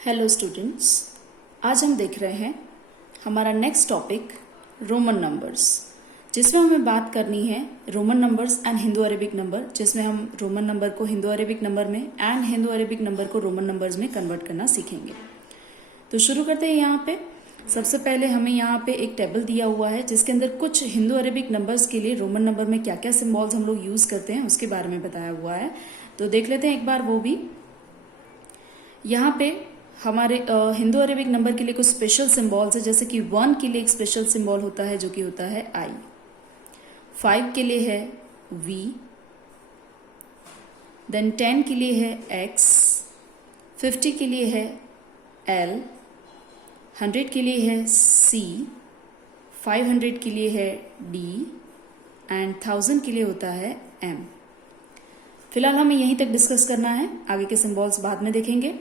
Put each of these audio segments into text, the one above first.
Hello students, आज हम देख रहे हैं हमारा नेक्स्ट टॉपिक रोमन नंबर्स, जिसमें हमें बात करनी है Roman numbers and Hindu Arabic number, जिसमें हम रोमन नंबर को हिंदू अरेबिक नंबर में एंड हिंदू अरेबिक नंबर को रोमन नंबर्स में कन्वर्ट करना सीखेंगे। तो शुरू करते हैं। यहाँ पे सबसे पहले हमें यहाँ पे एक टेबल दिया हुआ है जिसके अंदर कुछ हिंदू अरेबिक नंबर्स के लिए रोमन नंबर में क्या क्या सिम्बॉल्स हम लोग यूज करते हैं उसके बारे में बताया हुआ है। तो देख लेते हैं एक बार वो भी। यहाँ पे हमारे हिंदू अरेबिक नंबर के लिए कुछ स्पेशल सिंबल्स है, जैसे कि 1 के लिए एक स्पेशल सिंबल होता है जो कि होता है I, 5 के लिए है V, देन 10 के लिए है X, 50 के लिए है L, 100 के लिए है C, 500 के लिए है D एंड 1000 के लिए होता है M। फिलहाल हमें यहीं तक डिस्कस करना है, आगे के सिंबल्स बाद में देखेंगे।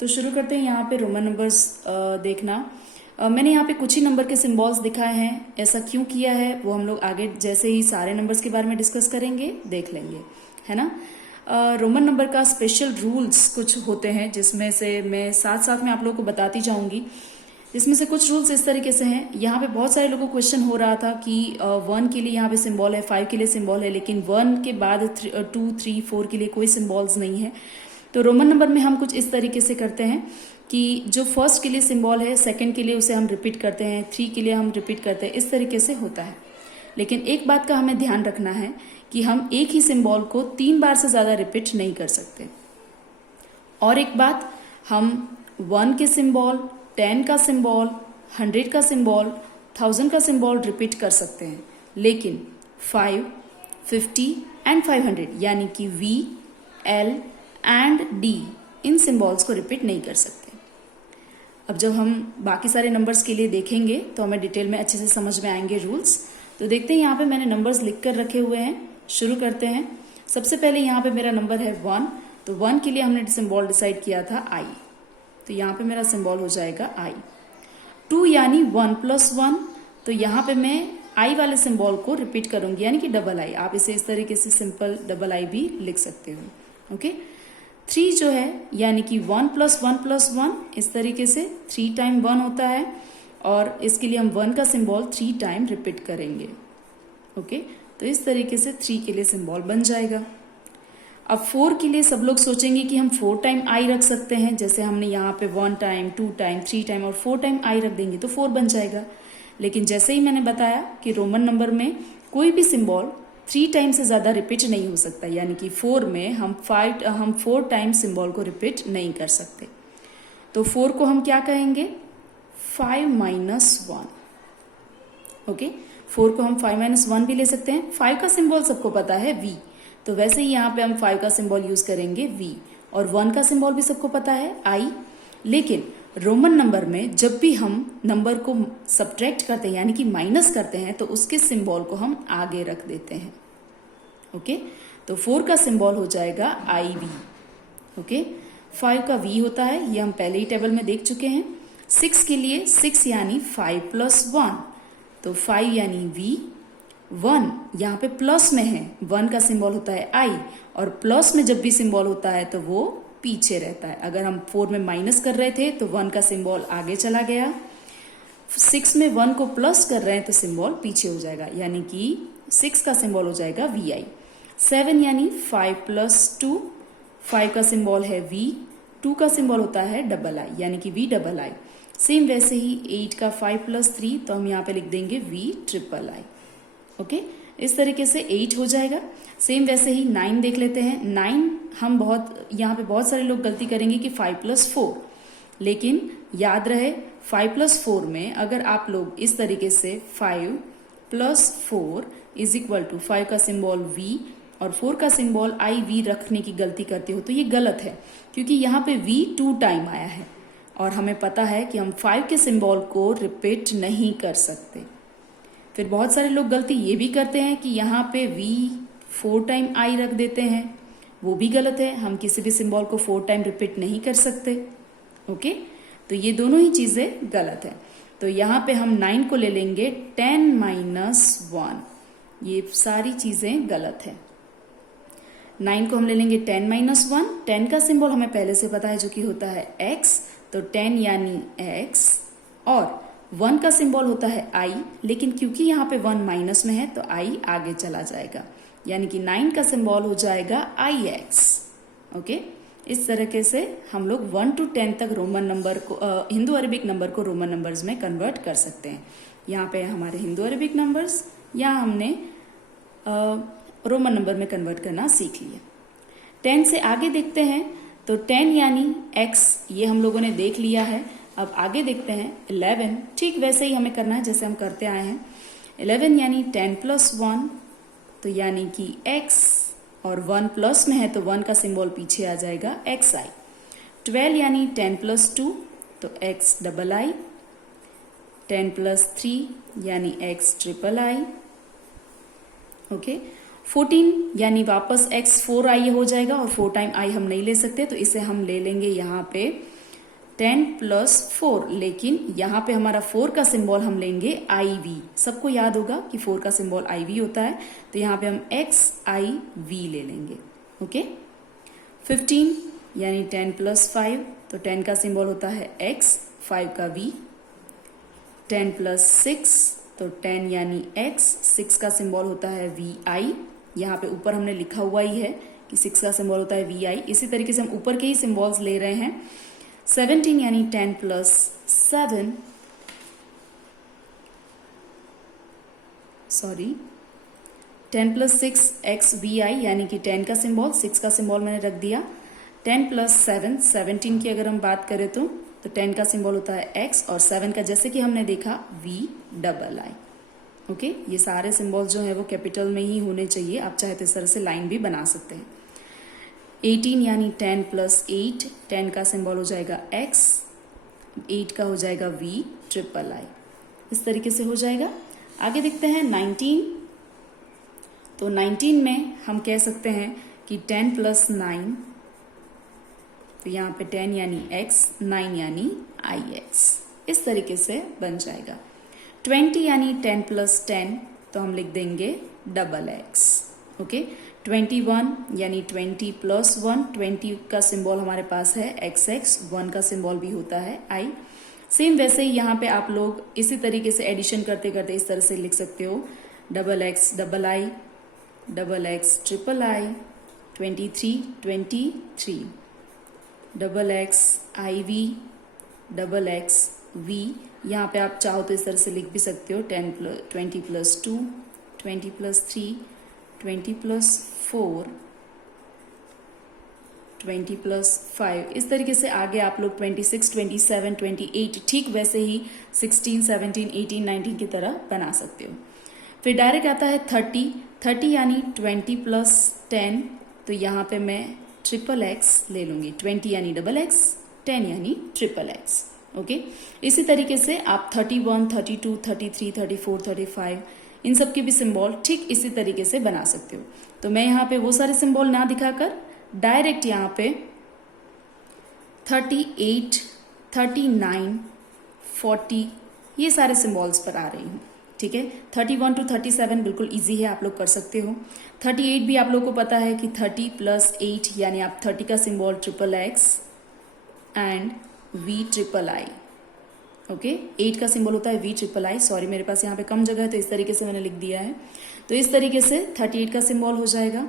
तो शुरू करते हैं यहाँ पे रोमन नंबर्स देखना। मैंने यहाँ पे कुछ ही नंबर के सिंबल्स दिखाए हैं। ऐसा क्यों किया है वो हम लोग आगे जैसे ही सारे नंबर्स के बारे में डिस्कस करेंगे देख लेंगे, है ना। रोमन नंबर का स्पेशल रूल्स कुछ होते हैं जिसमें से मैं साथ साथ में आप लोगों को बताती जाऊंगी। इसमें से कुछ रूल्स इस तरीके से हैं। यहाँ पे बहुत सारे लोगों को क्वेश्चन हो रहा था कि 1 के लिए यहाँ पे सिंबल है, 5 के लिए सिंबल है, लेकिन 1 के बाद 2, 3, 4 के लिए कोई सिंबल्स नहीं है। तो रोमन नंबर में हम कुछ इस तरीके से करते हैं कि जो फर्स्ट के लिए सिंबल है, सेकंड के लिए उसे हम रिपीट करते हैं, 3 के लिए हम रिपीट करते हैं, इस तरीके से होता है। लेकिन एक बात का हमें ध्यान रखना है कि हम एक ही सिंबल को 3 बार से ज्यादा रिपीट नहीं कर सकते। और एक बात, हम 1 के सिंबल, 10 का सिंबल, 100 का सिंबल, 1000 का सिंबल रिपीट कर सकते हैं, लेकिन 5, 50 एंड 500 यानी कि V, L and D in symbols को रिपीट नहीं कर सकते। अब जब हम बाकी सारे नंबर्स के लिए देखेंगे तो हमें डिटेल में अच्छे से समझ में आएंगे रूल्स। तो देखते हैं, यहाँ पे मैंने नंबर्स लिख कर रखे हुए हैं। शुरू करते हैं। सबसे पहले यहाँ पे मेरा नंबर है 1, तो 1 के लिए हमने सिंबल डिसाइड किया था I, तो यहाँ पे मेरा सिंबल हो जाएगा I। 2 यानी 1 + 1, तो यहाँ पे मैं I वाले सिंबल को रिपीट करूंगी यानी कि डबल I। आप इसे इस तरीके से सिंपल डबल I भी लिख सकते हो। ओके। 3 जो है यानी कि 1 + 1 + 1, इस तरीके से 3 टाइम 1 होता है और इसके लिए हम 1 का सिंबल 3 टाइम रिपीट करेंगे। ओके, तो इस तरीके से 3 के लिए सिंबल बन जाएगा। अब 4 के लिए सब लोग सोचेंगे कि हम 4 टाइम I रख सकते हैं, जैसे हमने यहाँ पे 1 टाइम, 2 टाइम, 3 टाइम और 4 टाइम I रख देंगे तो 4 बन जाएगा। लेकिन जैसे ही मैंने बताया कि रोमन नंबर में कोई भी सिंबल 3 टाइम से ज्यादा रिपीट नहीं हो सकता, यानी कि 4 में हम 4 टाइम सिंबल को रिपीट नहीं कर सकते। तो 4 को हम क्या कहेंगे? 5 - 1। ओके, 4 को हम 5 - 1 भी ले सकते हैं। 5 का सिंबल सबको पता है V, तो वैसे ही यहाँ पे हम 5 का सिंबल यूज करेंगे V, और 1 का सिंबल भी सबको पता है I। लेकिन रोमन नंबर में जब भी हम नंबर को सब्ट्रैक्ट करते हैं यानी कि माइनस करते हैं, तो उसके सिंबल को हम आगे रख देते हैं। ओके, तो 4 का सिंबल हो जाएगा IV। ओके, 5 का V होता है, ये हम पहले ही टेबल में देख चुके हैं। 6 के लिए 6 यानी 5 + 1, तो 5 यानी V। 1 यहाँ पे प्लस में है, 1 का सिंबल होता है I, और प्लस में जब भी सिंबल होता है तो वो पीछे रहता है। अगर हम 4 में माइनस कर रहे थे तो 1 का सिंबल आगे चला गया, 6 में 1 को प्लस कर रहे हैं तो सिंबल पीछे हो जाएगा, यानी कि 6 का सिंबल हो जाएगा VI। 7 यानी 5 + 2, 5 का सिंबल है V, 2 का सिंबल होता है डबल I यानी कि VII। सेम वैसे ही 8 का 5 + 3, तो हम यहाँ पे लिख देंगे VIII। ओके, इस तरीके से 8 हो जाएगा। सेम वैसे ही 9 देख लेते हैं। 9 हम यहाँ पे बहुत सारे लोग गलती करेंगे कि 5 + 4, लेकिन याद रहे 5 + 4 में अगर आप लोग इस तरीके से 5 + 4 = 5 का सिंबल V और 4 का सिंबल IV रखने की गलती करते हो तो ये गलत है, क्योंकि यहाँ पे V 2 टाइम आया है और हमें पता है कि हम 5 के सिंबल को रिपीट नहीं कर सकते। फिर बहुत सारे लोग गलती ये भी करते हैं कि यहाँ पे V 4 टाइम I रख देते हैं, वो भी गलत है। हम किसी भी सिंबल को 4 टाइम रिपीट नहीं कर सकते। ओके, तो ये दोनों ही चीजें गलत है। तो यहाँ पे हम 9 को ले लेंगे 10 - 1, ये सारी चीजें गलत है। 9 को हम ले लेंगे 10 - 1, 10 का सिंबल हमें पहले से पता है जो कि होता है X, तो 10 यानी x, और 1 का सिंबल होता है i, लेकिन क्योंकि यहाँ पे 1 माइनस में है तो i आगे चला जाएगा, यानी कि 9 का सिंबल हो जाएगा ix। ओके, इस तरीके से हम लोग 1 to 10 तक रोमन नंबर को हिंदू अरेबिक नंबर को रोमन नंबर्स में कन्वर्ट कर सकते हैं। यहाँ पे हमारे हिंदू अरेबिक नंबर्स, यहाँ हमने रोमन नंबर में कन्वर्ट करना सीख लिया। 10 से आगे देखते हैं तो 10 यानी x, ये हम लोगों ने देख लिया है। अब आगे देखते हैं 11, ठीक वैसे ही हमें करना है जैसे हम करते आए हैं। 11 यानी 10 + 1, तो यानी कि x, और 1 प्लस में है तो 1 का सिंबल पीछे आ जाएगा xi। 12 यानी 10 + 2, तो xii। 10 + 3 यानी xii। ओके, 14 यानी वापस x 4i हो जाएगा, और 4 टाइम i हम नहीं ले सकते, तो इसे हम ले लेंगे यहाँ पे 10 + 4, लेकिन यहाँ पे हमारा 4 का सिंबल हम लेंगे iv। सबको याद होगा कि 4 का सिंबल iv होता है, तो यहाँ पे हम xiv ले लेंगे। ओके, 15 यानी 10 + 5, तो 10 का सिंबल होता है x, 5 का v। 10 + 6, तो 10 यानी x, 6 का सिंबल होता है vi। यहाँ पे ऊपर हमने लिखा हुआ ही है कि 6 का सिंबल होता है vi। इसी तरीके से हम ऊपर के ही सिंबल्स ले रहे हैं। 17 यानी 10 + 7, सॉरी 10 + 6 xvi, यानी कि 10 का सिंबल, 6 का सिंबल मैंने रख दिया। 10 + 7, 17 की अगर हम बात करें तो 10 का सिंबल होता है x, और 7 का जैसे कि हमने देखा VII। ओके, ये सारे सिंबल्स जो है वो कैपिटल में ही होने चाहिए। आप चाहे तो इस तरह से लाइन भी बना सकते हैं। 18 यानी 10 + 8, 10 का सिंबल हो जाएगा x, 8 का हो जाएगा VIII। इस तरीके से हो जाएगा। आगे देखते हैं 19, तो 19 में हम कह सकते हैं कि 10 + 9, तो यहाँ पे 10 यानी x, 9 यानी ix। इस तरीके से बन जाएगा। 20 यानी 10 + 10, तो हम लिख देंगे XX। ओके, 21 यानी 20 + 1, 20 का सिंबल हमारे पास है XX, 1 का सिंबल भी होता है I। सेम वैसे ही यहाँ पे आप लोग इसी तरीके से एडिशन करते करते इस तरह से लिख सकते हो, XX II, XX III, 23 23, XXIV, XXV। यहाँ पे आप चाहो तो इस तरह से लिख भी सकते हो 20 + 2, 20 + 3, 20 + 4, 20 + 5। इस तरीके से आगे आप लोग 26, 27, 28, ठीक वैसे ही 16, 17, 18, 19 की तरह बना सकते हो। फिर डायरेक्ट आता है 30 यानी 20 + 10, तो यहाँ पे मैं XXX ले लूंगी। 20 यानी XX, 10 यानी XXX। ओके, इसी तरीके से आप 31, 32, 33, 34, 35 इन सब के भी सिंबल ठीक इसी तरीके से बना सकते हो। तो मैं यहाँ पे वो सारे सिंबल ना दिखाकर डायरेक्ट यहाँ पे 38, 39, 40 ये सारे सिंबल्स पर आ रही हूँ। ठीक है, 31 to 37 बिल्कुल इजी है, आप लोग कर सकते हो। 38 भी आप लोगों को पता है कि 30 + 8 यानी आप 30 का symbol XXX and VIII। Okay, 8 का सिंबल होता है VIII। सॉरी, मेरे पास यहाँ पे कम जगह है तो इस तरीके से मैंने लिख दिया है। तो इस तरीके से 38 का सिंबल हो जाएगा।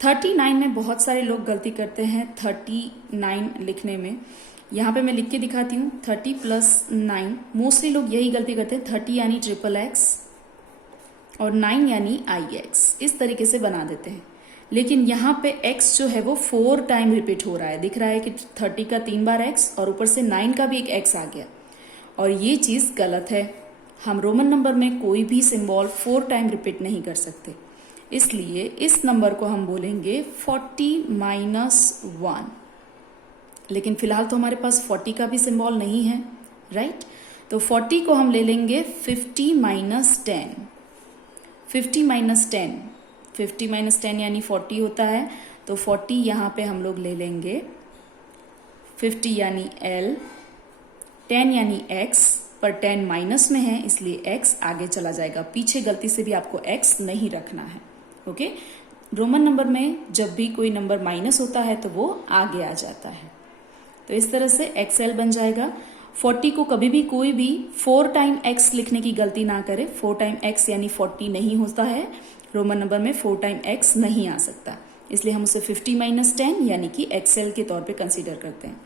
39 में बहुत सारे लोग गलती करते हैं 39 लिखने में। यहाँ पे मैं लिख के दिखाती हूँ 30 + 9। मोस्टली लोग यही गलती करते हैं, 30 यानी XXX और 9 यानी IX, इस तरीके से बना देते हैं। लेकिन यहाँ पे x जो है वो 4 टाइम रिपीट हो रहा है। दिख रहा है कि 30 का 3 बार x और ऊपर से 9 का भी एक x आ गया, और ये चीज गलत है। हम रोमन नंबर में कोई भी सिंबल 4 टाइम रिपीट नहीं कर सकते, इसलिए इस नंबर को हम बोलेंगे 40 - 1। लेकिन फिलहाल तो हमारे पास 40 का भी सिंबल नहीं है, राइट? तो 40 को हम ले लेंगे 50 - 10। 50 - 10 यानी 40 होता है, तो 40 यहाँ पे हम लोग ले लेंगे 50 यानी L, 10 यानी X, पर 10 माइनस में है इसलिए X आगे चला जाएगा। पीछे गलती से भी आपको X नहीं रखना है। ओके, रोमन नंबर में जब भी कोई नंबर माइनस होता है तो वो आगे आ जाता है। तो इस तरह से XL बन जाएगा। 40 को कभी भी कोई भी 4 टाइम x लिखने की गलती ना करे। 4 टाइम x यानी 40 नहीं होता है, रोमन नंबर में 4 टाइम x नहीं आ सकता, इसलिए हम उसे 50 - 10 यानी कि XL के तौर पे कंसीडर करते हैं।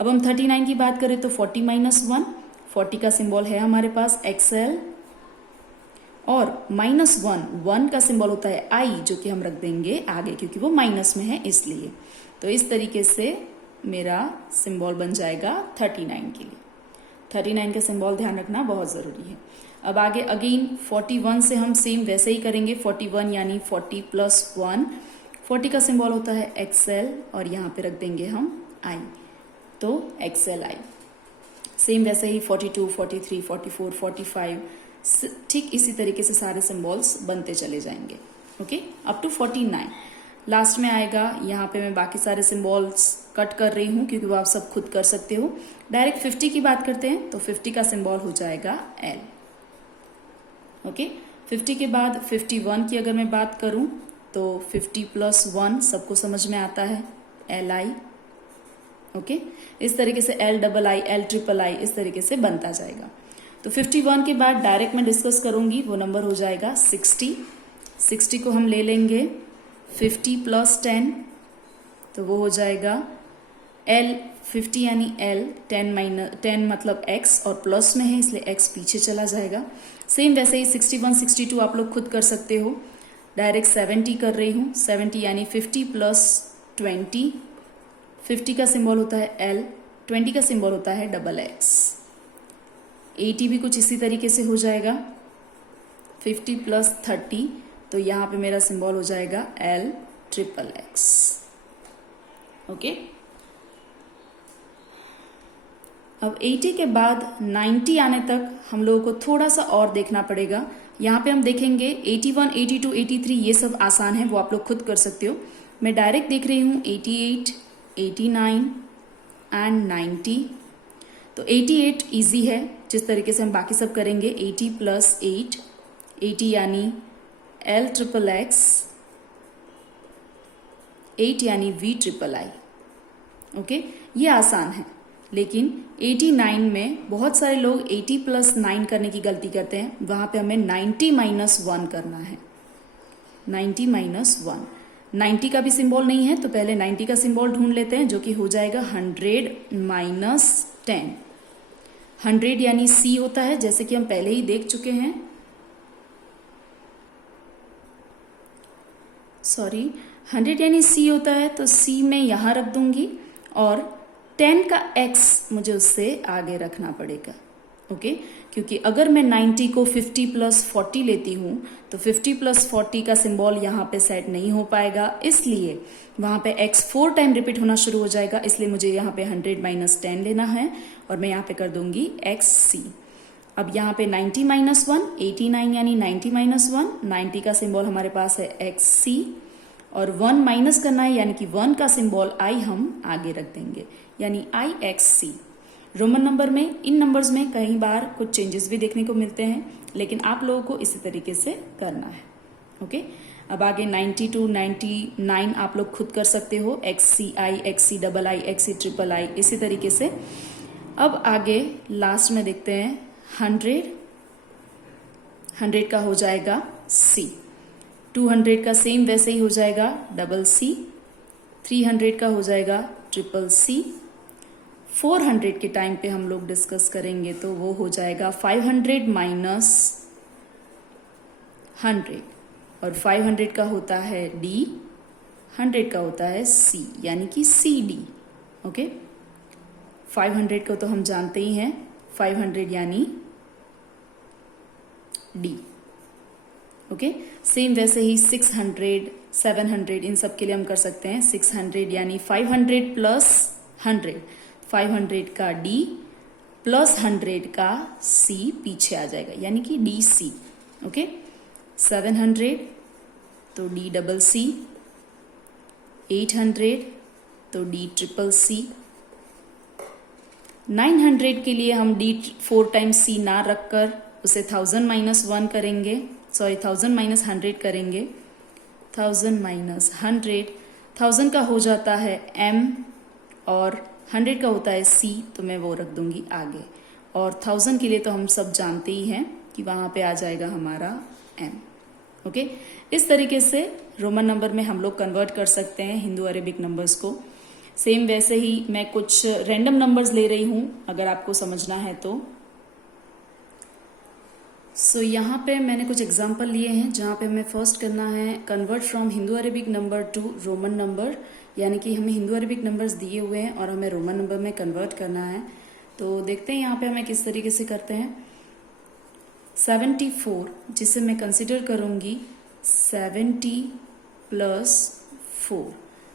अब हम 39 की बात करें तो 40 - 1, 40 का सिंबल है हमारे पास XL, और -1, 1 का सिंबल होता है I, जो कि हम रख देंगे आगे क्योंकि वो माइनस में है इसलिए। तो इस तरीके से मेरा सिंबल बन जाएगा 39 के लिए। 39 का सिंबल ध्यान रखना बहुत जरूरी है। अब आगे अगेन 41 से हम सेम वैसे ही करेंगे। 41 यानी 40 + 1, 40 का सिंबल होता है XL और यहाँ पे रख देंगे हम I, तो XLI। सेम वैसे ही 42, 43, 44, 45, ठीक इसी तरीके से सारे सिंबल्स बनते चले जाएंगे। ओके, अप टू 49 लास्ट में आएगा। यहाँ पे मैं बाकी सारे सिंबल्स कट कर रही हूँ क्योंकि वो आप सब खुद कर सकते हो। डायरेक्ट 50 की बात करते हैं तो 50 का सिंबल हो जाएगा L। ओके, 50 के बाद 51 की अगर मैं बात करूं तो 50 + 1 सबको समझ में आता है, LI। ओके, इस तरीके से LII, LIII इस तरीके से बनता जाएगा। तो 51 के बाद डायरेक्ट मैं डिस्कस करूंगी, वो नंबर हो जाएगा 60। 60 को हम ले लेंगे 50 + 10, तो वो हो जाएगा L, 50 यानी L, 10 मतलब X और प्लस में है इसलिए X पीछे चला जाएगा। सेम वैसे ही 61, 62 आप लोग खुद कर सकते हो। डायरेक्ट 70 कर रही हूँ, 70 यानी 50 + 20, 50 का सिंबल होता है L, 20 का सिंबल होता है XX। 80 भी कुछ इसी तरीके से हो जाएगा, 50 + 30, तो यहाँ पे मेरा सिंबल हो जाएगा LXXX। ओके, अब 80 के बाद 90 आने तक हम लोगों को थोड़ा सा और देखना पड़ेगा। यहाँ पे हम देखेंगे 81, 82, 83 ये सब आसान है, वो आप लोग खुद कर सकते हो। मैं डायरेक्ट देख रही हूँ 88, 89 एंड 90। तो 88 इजी है, जिस तरीके से हम बाकी सब करेंगे। 80 + 8, 80 यानी LXXX, 8 यानी VIII। ओके, ये आसान है। लेकिन 89 में बहुत सारे लोग 80 + 9 करने की गलती करते हैं, वहां पे हमें 90 - 1 करना है। 90 - 1, 90 का भी सिंबल नहीं है तो पहले 90 का सिंबल ढूंढ लेते हैं, जो कि हो जाएगा 100 - 10। 100 यानी C होता है, जैसे कि हम पहले ही देख चुके हैं। सॉरी, 100 यानी C होता है, तो C मैं यहां रख दूंगी और 10 का X मुझे उससे आगे रखना पड़ेगा। ओके, क्योंकि अगर मैं 90 को 50 + 40 लेती हूं तो 50 + 40 का सिंबल यहाँ पे सेट नहीं हो पाएगा, इसलिए वहां पे X 4 टाइम रिपीट होना शुरू हो जाएगा। इसलिए मुझे यहाँ पे 100 - 10 लेना है और मैं यहाँ पे कर दूंगी XC। अब यहाँ पे 90 - 1, 89 यानी 90 - 1, 90 का सिंबल हमारे पास है XC और 1 माइनस करना है, यानी कि 1 का सिंबल I हम आगे रख देंगे, यानी IXC। रोमन नंबर में इन नंबर्स में कई बार कुछ चेंजेस भी देखने को मिलते हैं, लेकिन आप लोगों को इसी तरीके से करना है। ओके, अब आगे 92, 99 आप लोग खुद कर सकते हो, XCI, XCII, XCIII इसी तरीके से। अब आगे लास्ट में देखते हैं 100, 100 का हो जाएगा C, 200 का सेम वैसे ही हो जाएगा CC, 300 का हो जाएगा CCC, 400 के टाइम पे हम लोग डिस्कस करेंगे तो वो हो जाएगा 500 - 100 और 500 का होता है D, 100 का होता है C यानी कि CD। ओके, 500 को तो हम जानते ही हैं, 500 यानी D। ओके, सेम वैसे ही 600, 700 इन सब के लिए हम कर सकते हैं। 600 यानी 500 + 100, 500 का D + 100 का C पीछे आ जाएगा, यानी कि DC। ओके, 700 तो DCC, 800 तो DCCC, 900 के लिए हम D 4 टाइम्स C ना रखकर उसे 1000 - 1 करेंगे, सॉरी 1000 - 100 करेंगे। 1000 - 100, 1000 का हो जाता है M और 100 का होता है C, तो मैं वो रख दूंगी आगे। और 1000 के लिए तो हम सब जानते ही हैं कि वहां पे आ जाएगा हमारा M। ओके, इस तरीके से रोमन नंबर में हम लोग कन्वर्ट कर सकते हैं हिंदू अरेबिक नंबर्स को। सेम वैसे ही मैं कुछ रैंडम नंबर्स ले रही हूं अगर आपको समझना है तो। यहाँ पे मैंने कुछ एग्जांपल लिए हैं जहां पे हमें फर्स्ट करना है convert from Hindu Arabic number two Roman number, यानी कि हमें हिंदू अरेबिक नंबर्स दिए हुए हैं और हमें रोमन नंबर में कन्वर्ट करना है। तो देखते हैं यहाँ पे हमें किस तरीके से करते हैं। 74 जिसे मैं कंसिडर करूंगी 70 प्लस 4।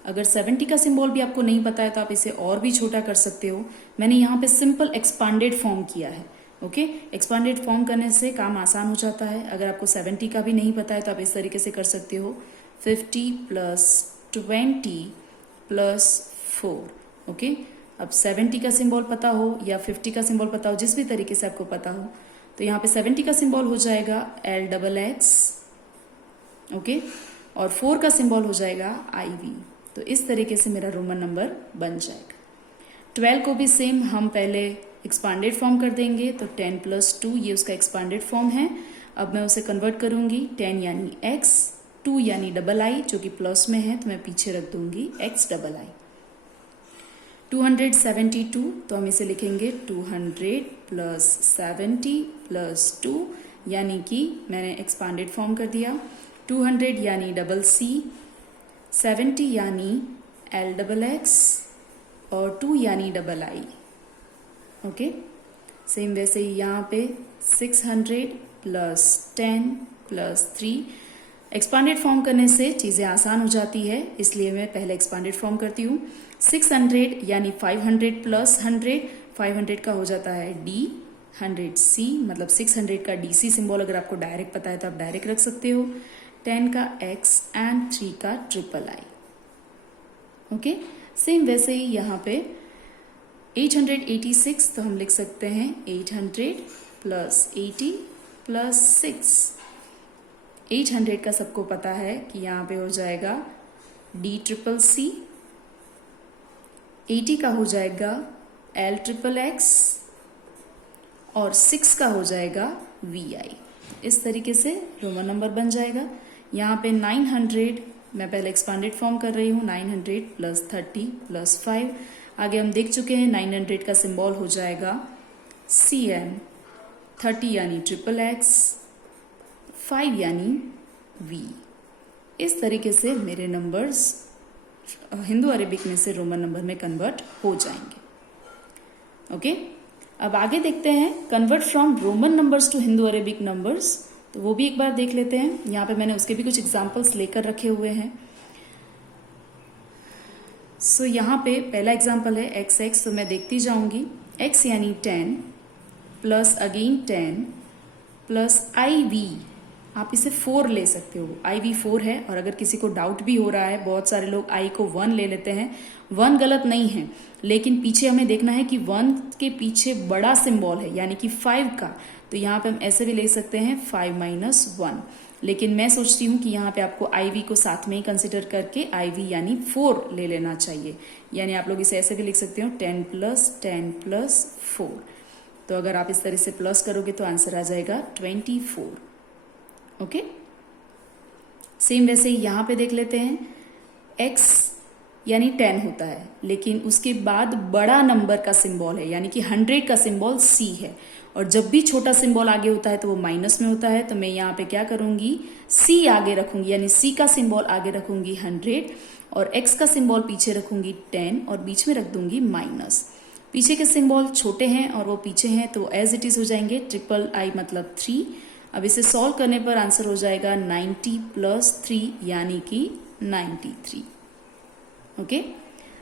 अगर 70 का सिंबल भी आपको नहीं पता है तो आप इसे और भी छोटा कर सकते हो। मैंने यहाँ पे सिंपल एक्सपांडेड फॉर्म किया है। ओके, एक्सपांडेड फॉर्म करने से काम आसान हो जाता है। अगर आपको 70 का भी नहीं पता है तो आप इस तरीके से कर सकते हो 50 प्लस 20 प्लस 4। ओके, अब 70 का सिंबल पता हो या 50 का सिंबल पता हो, जिस भी तरीके से आपको पता हो, तो यहाँ पे 70 का सिंबल हो जाएगा LXX। ओके, और 4 का सिंबल हो जाएगा IV। तो इस तरीके से मेरा रोमन नंबर बन जाएगा। 12 को भी सेम हम पहले एक्सपांडेड फॉर्म कर देंगे, तो 10 प्लस 2 ये उसका एक्सपांडेड फॉर्म है। अब मैं उसे कन्वर्ट करूंगी 10 यानी X, 2 यानी II जो कि प्लस में है तो मैं पीछे रख दूंगी XII। 272 तो हम इसे लिखेंगे 200 प्लस 70 प्लस 2, यानी कि मैंने एक्सपांडेड फॉर्म कर दिया। 200 यानी CC, 70 यानी LXX और 2 यानी II। ओके, सेम वैसे ही यहाँ पे 600 प्लस 10 प्लस 3। एक्सपांडेड फॉर्म करने से चीजें आसान हो जाती है, इसलिए मैं पहले एक्सपांडेड फॉर्म करती हूँ। 600 यानी 500 प्लस 100, 500 का हो जाता है D, 100C, मतलब 600 का DC सिंबल अगर आपको डायरेक्ट पता है तो आप डायरेक्ट रख सकते हो। 10 का X एंड 3 का III। ओके, सेम वैसे ही यहाँ पे 886 तो हम लिख सकते हैं 800 प्लस 80 प्लस 6। 800 का सबको पता है कि यहाँ पे हो जाएगा DCCC, 80 का हो जाएगा LXX और 6 का हो जाएगा VI। इस तरीके से रोमन नंबर बन जाएगा। यहाँ पे 900 मैं पहले एक्सपांडेड फॉर्म कर रही हूँ, 900 प्लस 30 प्लस 5। आगे हम देख चुके हैं 900 का सिंबल हो जाएगा CN, 30 यानी XXX, 5 यानी V। इस तरीके से मेरे नंबर्स हिंदू अरेबिक में से रोमन नंबर में कन्वर्ट हो जाएंगे। ओके, अब आगे देखते हैं convert from Roman numbers to Hindu Arabic numbers, तो वो भी एक बार देख लेते हैं। यहाँ पे मैंने उसके भी कुछ एग्जांपल्स लेकर रखे हुए हैं। यहाँ पे पहला एग्जांपल है XX, तो मैं देखती जाऊंगी। X यानी 10 प्लस अगेन 10 प्लस IV, आप इसे 4 ले सकते हो। IV 4 है, और अगर किसी को डाउट भी हो रहा है, बहुत सारे लोग I को 1 ले लेते हैं। 1 गलत नहीं है, लेकिन पीछे हमें देखना है कि 1 के पीछे बड़ा सिंबल है यानी कि 5 का, तो यहाँ पे हम ऐसे भी ले सकते हैं 5 - 1। लेकिन मैं सोचती हूँ कि यहाँ पे आपको IV को साथ में ही कंसिडर करके IV यानी 4 ले लेना चाहिए। यानी आप लोग इसे ऐसे भी लिख सकते हो 10 प्लस 4। तो अगर आप इस तरह से प्लस करोगे तो आंसर आ जाएगा 24। ओके, सेम वैसे ही यहाँ पे देख लेते हैं। X यानी 10 होता है, लेकिन उसके बाद बड़ा नंबर का सिंबल है यानी कि 100 का सिंबल C है, और जब भी छोटा सिंबल आगे होता है तो वो माइनस में होता है। तो मैं यहाँ पे क्या करूंगी, C आगे रखूंगी, यानी C का सिंबल आगे रखूंगी 100 और X का सिंबल पीछे रखूंगी 10 और बीच में रख दूंगी माइनस। पीछे के सिंबल छोटे हैं और वो पीछे हैं तो एज इट इज हो जाएंगे III मतलब 3। अब इसे सॉल्व करने पर आंसर हो जाएगा 90 प्लस 3 यानी कि 93। ओके,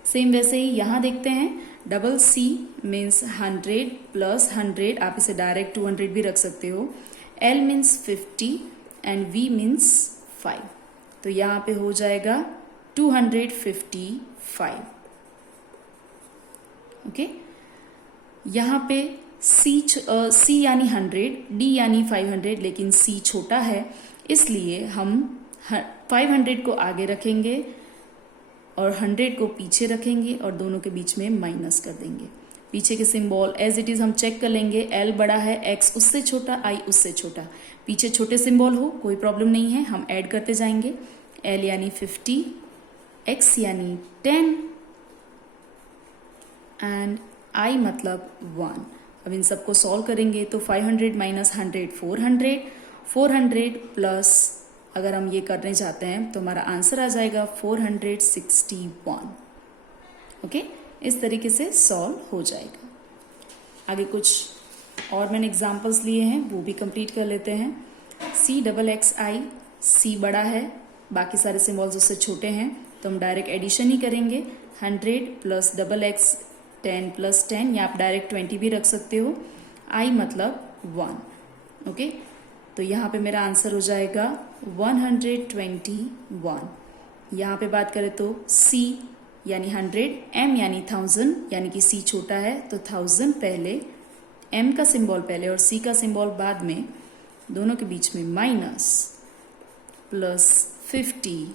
सेम वैसे ही यहाँ देखते हैं। CC मीन्स 100 प्लस 100, आप इसे डायरेक्ट 200 भी रख सकते हो। L means 50 and V means 5, तो यहाँ पे हो जाएगा 255। ओके, यहाँ पे C यानी 100, D यानी 500, लेकिन C छोटा है, इसलिए हम 500 को आगे रखेंगे और 100 को पीछे रखेंगे और दोनों के बीच में माइनस कर देंगे। पीछे के सिंबल एज इट इज हम चेक कर लेंगे, L बड़ा है, X उससे छोटा, I उससे छोटा। पीछे छोटे सिंबल हो कोई प्रॉब्लम नहीं है, हम ऐड करते जाएंगे। L यानी 50, X यानी 10 एंड I मतलब 1। अब इन सबको सॉल्व करेंगे तो 500 माइनस 100 400, 400 प्लस अगर हम ये करने जाते हैं तो हमारा आंसर आ जाएगा 461। ओके, इस तरीके से सॉल्व हो जाएगा। आगे कुछ और मैंने एग्जांपल्स लिए हैं, वो भी कंप्लीट कर लेते हैं। C XXI, C बड़ा है, बाकी सारे सिंबल्स उससे छोटे हैं, तो हम डायरेक्ट एडिशन ही करेंगे। 100 प्लस XX 10 प्लस 10, या आप डायरेक्ट 20 भी रख सकते हो। I मतलब 1। ओके, तो यहाँ पे मेरा आंसर हो जाएगा 121। यहाँ पे बात करें तो C यानी 100, M यानी 1000, यानी कि C छोटा है तो 1000 पहले, M का सिंबल पहले और C का सिंबल बाद में, दोनों के बीच में माइनस, प्लस 50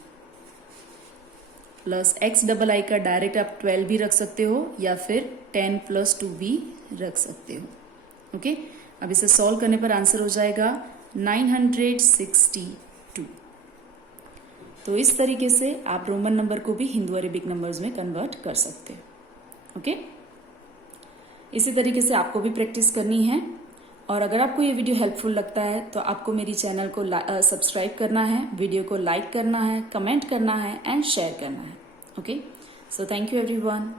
प्लस XII का डायरेक्ट आप 12 भी रख सकते हो या फिर 10 प्लस 2 भी रख सकते हो। ओके, अब इसे सॉल्व करने पर आंसर हो जाएगा 962। तो इस तरीके से आप रोमन नंबर को भी हिंदू अरेबिक नंबर्स में कन्वर्ट कर सकते हैं। ओके, इसी तरीके से आपको भी प्रैक्टिस करनी है। और अगर आपको ये वीडियो हेल्पफुल लगता है तो आपको मेरी चैनल को सब्सक्राइब करना है, वीडियो को लाइक करना है, कमेंट करना है एंड शेयर करना है। Okay, so thank you everyone.